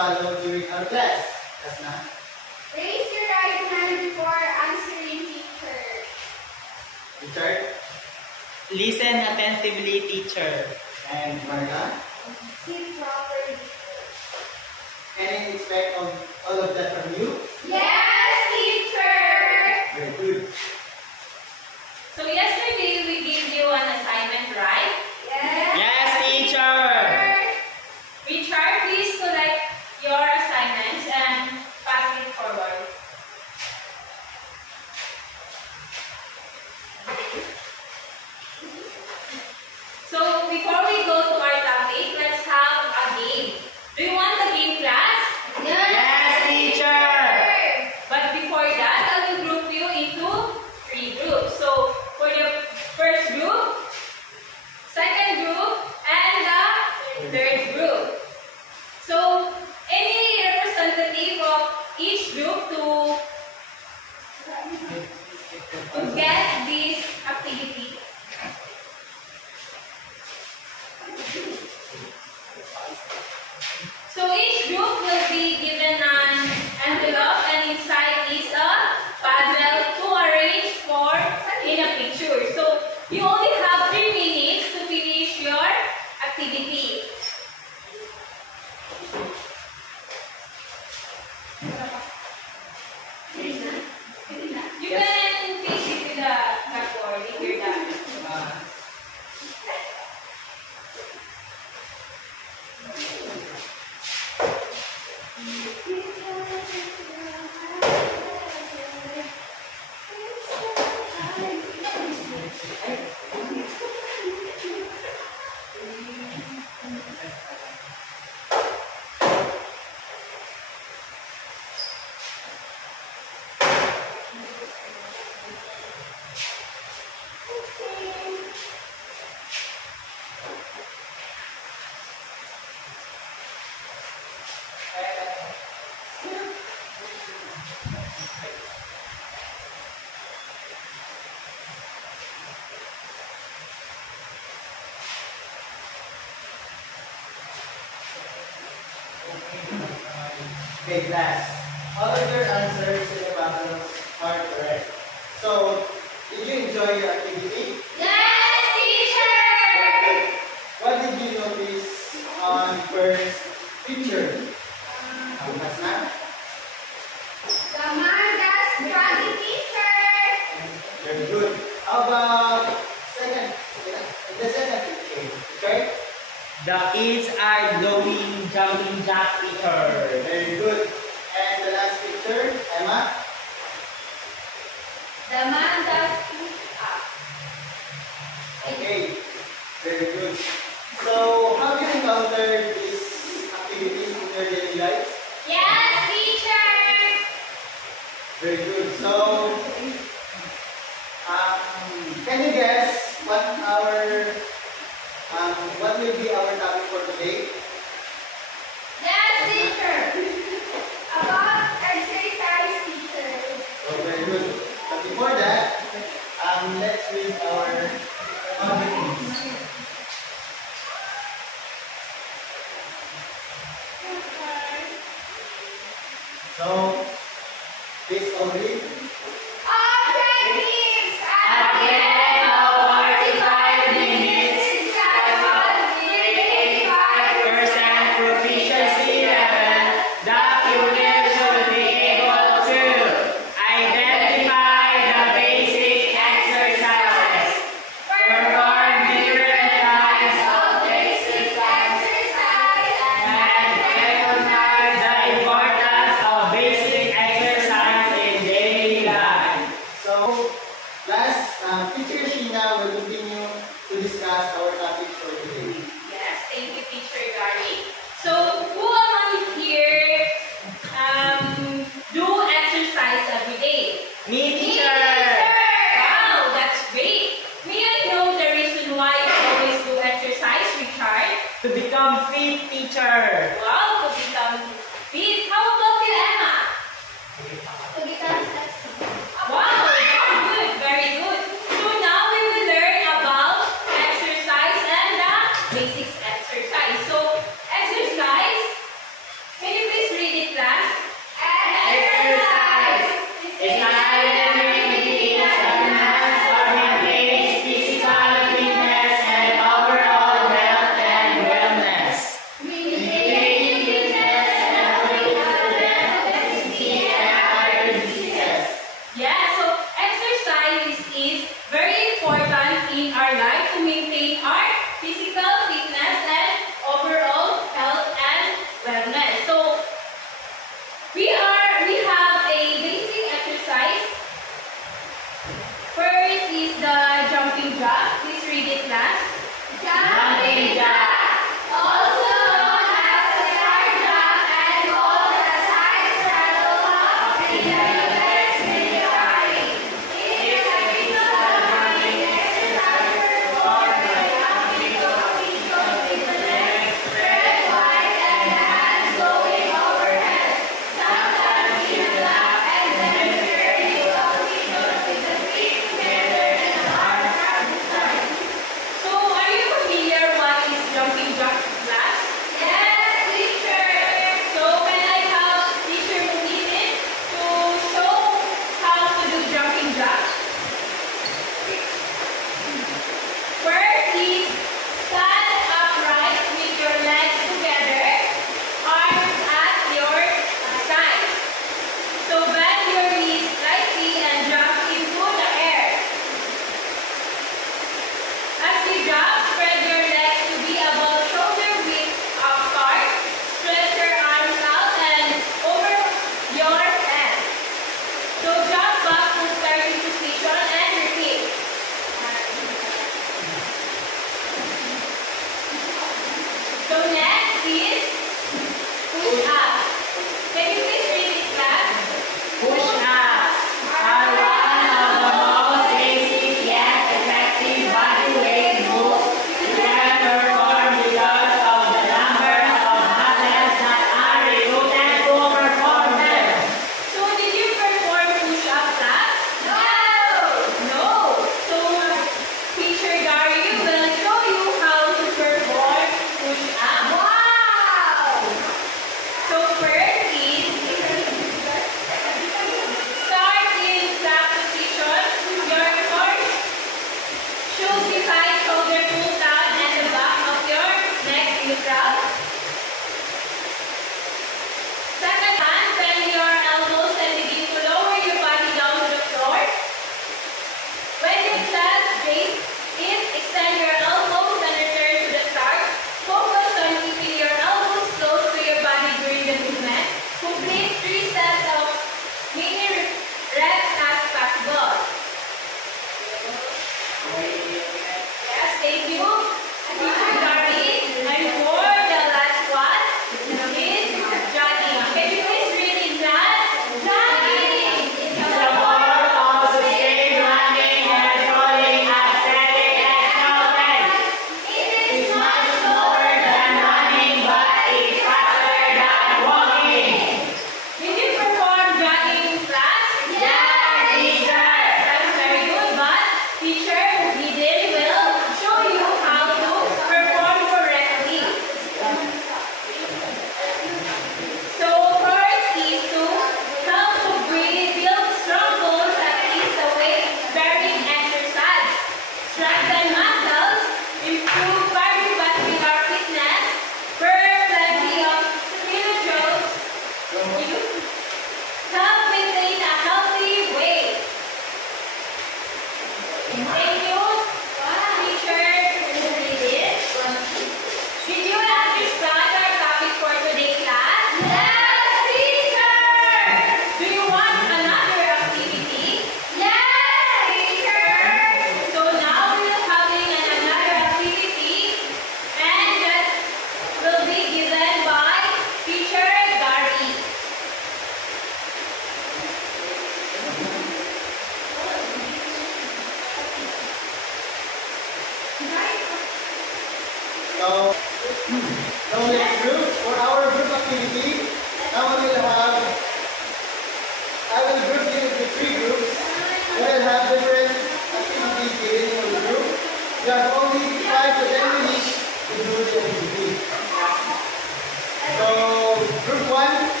follow during our class? Asna? Raise your right hand before answering, teacher. Richard? Listen attentively, teacher. And Marla? Sit properly. Can I expect of all of that from you? Yes, teacher. Very good. So yesterday we gave you an assignment, right? Yes. Yes, teacher. Richard, please select your assignments and pass it forward. So before we go to our topic, let's have a game. Do you want the game, class? Yes, teacher. But before that, I will group you into 3 groups. So for the first group, second group, and the third group. So any representative of each group to get this activity. So each group will be given an envelope, and inside is a puzzle to arrange for in a picture. So you only have 3 minutes to finish your activity. You can fix it with the blackboard if you're done. Okay, class. All of your answers in the puzzles are correct. So, did you enjoy your activity? Yes, teacher. What did you notice on first picture? Asna? The man that's driving, teacher. Very good. How about second? The second picture. Okay? The kids are doing jumping jack, teacher. Very good. And the last picture, Emma? The man that's push up. Okay. Very good. So, have you encountered these activities in your daily life? Yes, teacher. Very good. So, can you guess what will be our topic for today? Yes, teacher. About exercise, teacher. Oh, very good. But before that, let's read our topic. So, please all read. Objectives at the At end of 45 minutes, study 85% proficiency level, the pupil should be able to identify the basic exercises, perform different types of basic exercise and recognize the importance of basic exercise in daily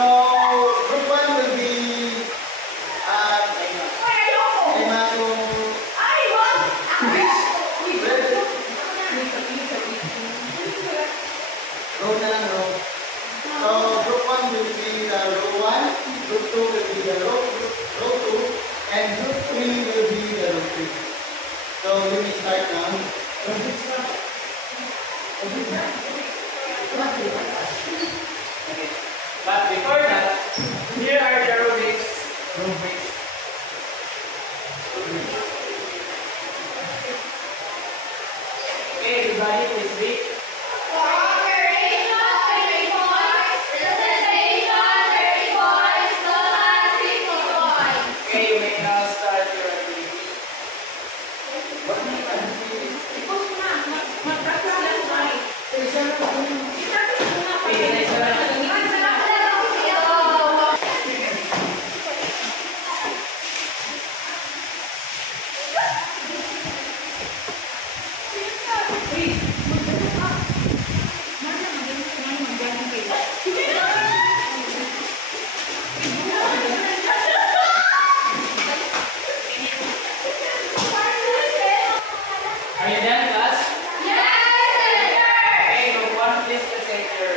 So, group 1 will be Emma kung row na lang row. So, group 1 will be the row 1, group 2 will be the row 2, and group 3 will be the row 3. So, we will start now. But before that, here are the rubrics. Okay, everybody, please read. Okay, you may now start your activity. Okay, next one. Are you done, class? Okay, group 1, please present your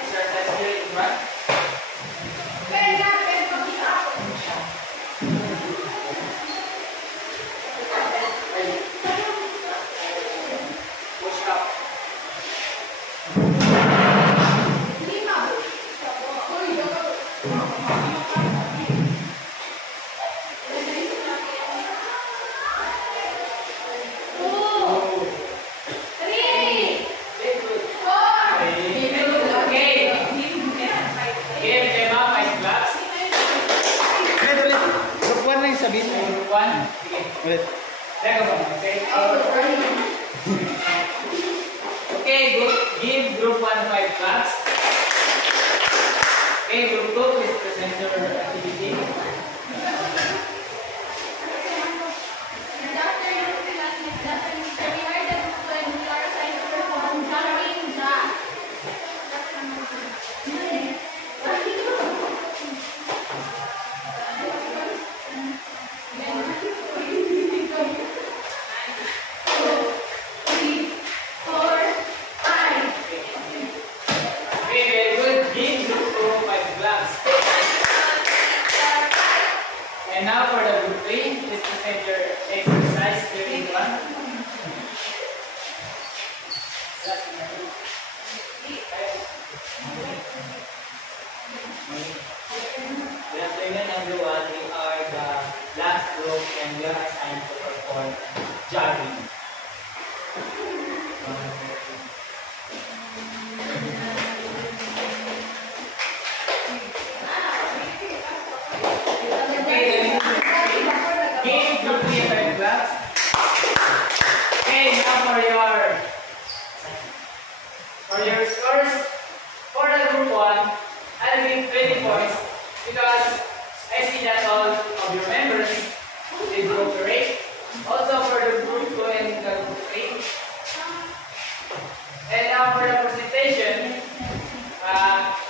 exercise here in front. Push up. Okay. Give Emma 5 claps. Ulit. Group 1 lang yung sabihin. Group 1. Sige. Ulit. Teka ba? Okay. Okay, give group 1 5 claps. Okay, group 2, please present your activity. Okay, very good. Give group 2 5 claps. And now for the group 3, please present your exercise during one. Good afternoon, everyone. We are the last group and we are assigned to perform jogging. Give group 3 5 claps. Okay, now for your scores. For the group 1, I'll give 20 points because I see that all of your members did cooperate. Also for the group 2 and the group 3. And now for the presentation,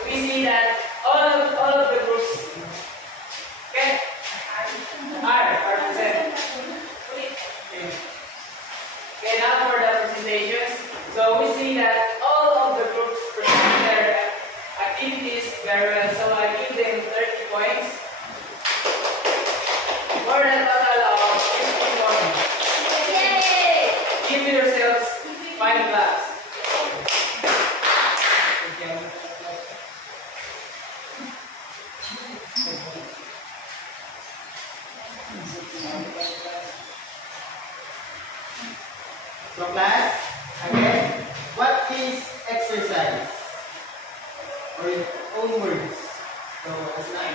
we see that all of the groups are present. Okay, now for the presentations. So we see that all of the groups present their activities very well. So I give them 30 points for a total of 50 points. Give yourselves 5 claps. So class, again, what is exercise? Or in own words. So as na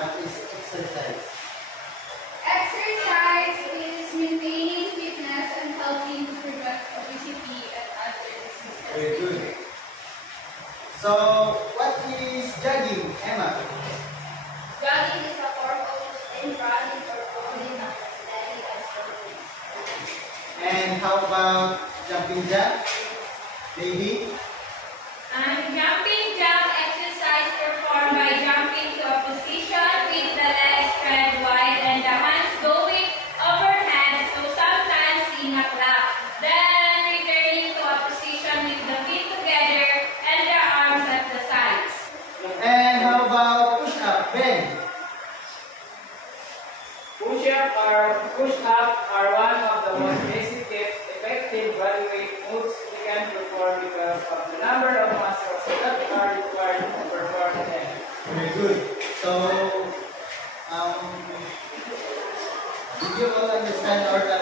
what is exercise? Exercise is maintaining fitness and helping to prevent obesity and other Very diseases. good. So what is jogging, Emma? Jogging is a form of sustained running or walking at a steady and slow pace. And how about jumping jack? Baby? Jumping jack exercise required to perform them. Very good. So, did you all understand our